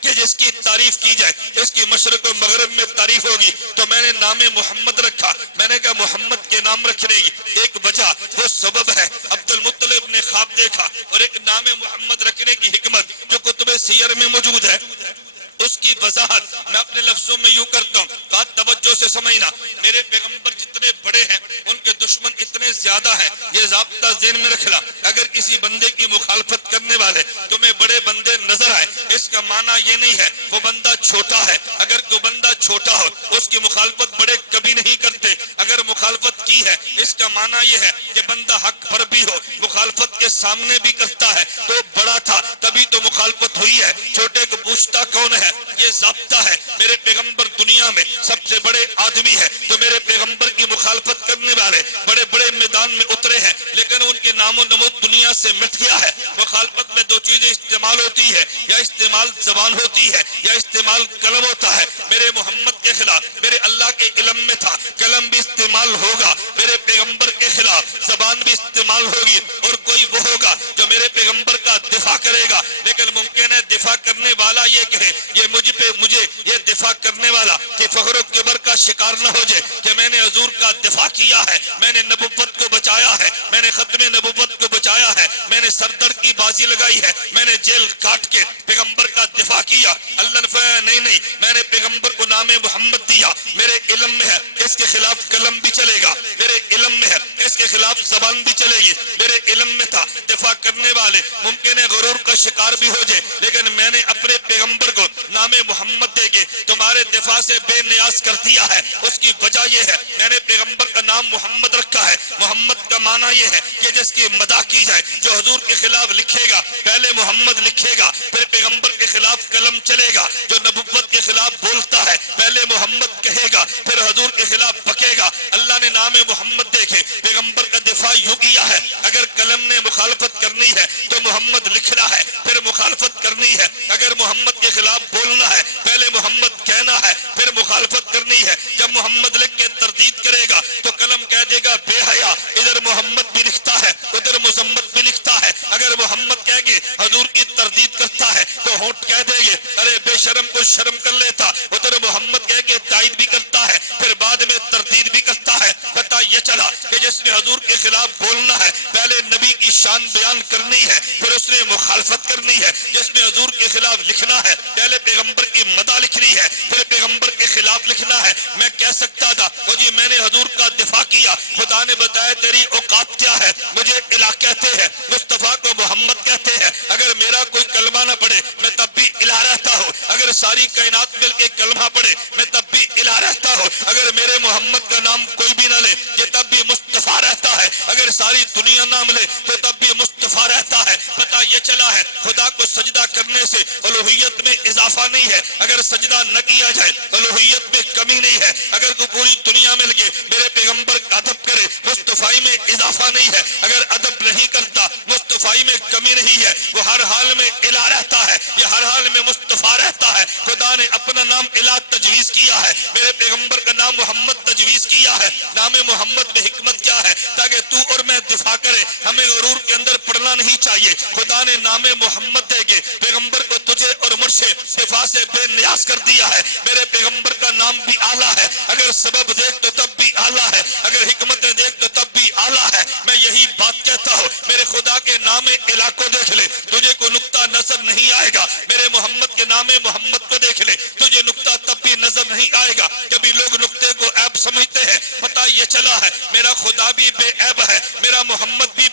کہ جس کی تعریف کی جائے اس کی مشرق و مغرب میں تعریف ہوگی، تو میں نے نام محمد رکھا۔ میں نے کہا محمد کے نام رکھنے کی ایک وجہ وہ سبب ہے، عبد المطلب نے خواب دیکھا، اور ایک نام محمد رکھنے کی حکمت جو کتب سیر میں موجود ہے اس کی وضاحت میں اپنے لفظوں میں یوں کرتا ہوں۔ بات توجہ سے سمجھنا، میرے پیغمبر جتنے بڑے ہیں ان کے دشمن اتنے زیادہ ہیں، یہ ضابطہ ذہن میں رکھنا۔ اگر کسی بندے کی مخالفت کرنے والے تمہیں بڑے بندے نظر آئے، اس کا معنی یہ نہیں ہے وہ بندہ چھوٹا ہے۔ اگر کوئی بندہ چھوٹا ہو اس کی مخالفت بڑے کبھی نہیں کرتے، اگر مخالفت کی ہے اس کا معنی یہ ہے کہ بندہ حق پر بھی ہو، مخالفت کے سامنے بھی کرتا ہے تو بڑا تھا تبھی تو مخالفت ہوئی ہے، چھوٹے کو پوچھتا کون ہے؟ یہ ضابطہ ہے۔ میرے پیغمبر دنیا میں سب سے بڑے آدمی ہے، تو میرے پیغمبر کی مخالفت کرنے والے بڑے بڑے میدان میں اترے ہیں، لیکن ان کے نام و نمود دنیا سے مٹ گیا ہے۔ مخالفت میں دو چیزیں استعمال ہوتی ہے، یا استعمال زبان ہوتی ہے یا استعمال قلم ہوتا ہے۔ میرے محمد کے خلاف میرے اللہ کے علم میں تھا قلم بھی استعمال ہوگا، میرے پیغمبر کے خلاف زبان بھی استعمال ہوگی، اور کوئی وہ ہوگا جو میرے پیغمبر کا دفاع کرے گا، لیکن ممکن ہے دفاع کرنے والا یہ کہے یہ مجھے یہ دفاع کرنے والا کہ فخر و کبر کا شکار نہ ہو جائے کہ میں نے حضور کا دفاع کیا ہے، میں نے نبوت کو بچایا ہے، میں نے ختم نبوت کو بچایا ہے، میں نے سردر کی بازی لگائی ہے، میں نے جیل کاٹ کے پیغمبر کا دفاع کیا۔ اللہ نے فرمایا نہیں، میں نے پیغمبر کو نام محمد دیا، میرے علم میں ہے اس کے خلاف قلم بھی چلے گا، میرے علم میں ہے اس کے خلاف زبان بھی چلے گی، میرے علم میں تھا دفاع کرنے والے ممکن ہے غرور کا شکار بھی ہو جائے، لیکن میں نے اپنے پیغمبر کو نام محمد دے کے تمہارے دفاع سے بے نیاز کر دیا ہے۔ اس کی وجہ یہ ہے میں نے پیغمبر کا نام محمد رکھا ہے۔ محمد کا معنی یہ ہے کہ جس کی مدح کی جائے، جو حضور کے خلاف لکھے گا پہلے محمد لکھے گا، پھر پیغمبر کے خلاف قلم چلے گا، جو نبوت کے خلاف بولتا ہے پہلے محمد کہے گا پھر حضور کے خلاف بکے گا۔ اللہ نے نام محمد دیکھے پیغمبر کا دفاع یوں کیا ہے، اگر قلم نے مخالفت کرنی ہے تو محمد لکھنا ہے پھر مخالفت کرنی ہے، اگر محمد کے خلاف بولنا ہے پہلے محمد کہنا ہے پھر مخالفت کرنی ہے۔ جب محمد لکھ کے تردید کرے گا تو قلم کہہ دے گا بے حیا، ادھر محمد بھی لکھتا ہے ادھر مذمت بھی لکھتا ہے۔ اگر محمد کہہ کے حضور کی تردید کرتا ہے تو ہونٹ کہہ دے گے ارے بے شرم کو شرم کر لیتا، ادھر محمد کہہ کے تائید بھی کرتا ہے پھر بعد میں تردید بھی کرتا ہے۔ پتہ یہ چلا کہ جس نے حضور کے خلاف بولنا ہے پہلے نبی کی شان بیان کرنی ہے پھر اس نے مخالفت کرنی ہے، جس نے حضور کے خلاف لکھنا ہے پہلے پیغمبر کی مدح لکھنی ہے پھر پیغمبر کے خلاف لکھنا ہے۔ میں کہہ سکتا تھا وہ جی میں نے حضور کا دفاع کیا، خدا نے بتایا تیری اوقات کیا ہے، مجھے الہ کہتے ہیں، مصطفیٰ کو محمد کہتے ہیں، اگر میرا کوئی کلمہ نہ پڑھے میں تب بھی الہ رہتا ہوں، اگر ساری کائنات مل کے کلمہ پڑھے میں تب بھی الہ رہتا ہوں، اگر میرے محمد کا نام کوئی بھی نہ لے یہ تب بھی مصطفیٰ رہتا ہے، اگر ساری دنیا نام لے تو تب بھی مصطفیٰ رہتا ہے۔ پتہ یہ چلا ہے خدا کو سجدہ کرنے سے الوہیت میں اضافہ نہیں ہے، اگر سجدہ نہ کیا جائے الوہیت میں کمی نہیں ہے، اگر کوئی پوری دنیا مل کے میرے پیغمبر کا ادب کرے مصطفیٰ میں اضافہ نہیں ہے، اگر ادب نہیں کرتا مصطفیٰ میں کمی نہیں ہے، وہ ہر حال میں الہ رہتا ہے، یہ ہر حال میں مصطفیٰ رہتا ہے۔ خدا نے اپنا نام الہ تجویز کیا ہے، میرے پیغمبر کا نام محمد تجویز کیا ہے۔ نام محمد میں حکمت کیا ہے؟ تاکہ تو اور میں دفاع کرے، ہمیں غرور کے اندر پڑنا نہیں چاہیے۔ خدا نے نام محمد دے کے پیغمبر کو تجھے اور مجھ سے دفاع سے بے نیاز کر دیا ہے۔ میرے پیغمبر کا نام بھی اعلیٰ ہے، اگر سبب دیکھ تو تب بھی اعلیٰ ہے، اگر حکمتیں دیکھ تو تب بھی اعلیٰ ہے۔ میں یہی بات کہتا ہوں میرے خدا کے نام الہ کو دیکھ لے تجھے کوئی نقطہ نظر نہیں آئے گا، میرے محمد کے نام محمد کو دیکھ لے تجھے نقطہ تب بھی نظر نہیں آئے گا۔ کبھی لوگ نقطے کو عیب سمجھتے ہیں، پتہ یہ چلا ہے میرا خدا بھی بے عیب ہے، میرا محمد بھی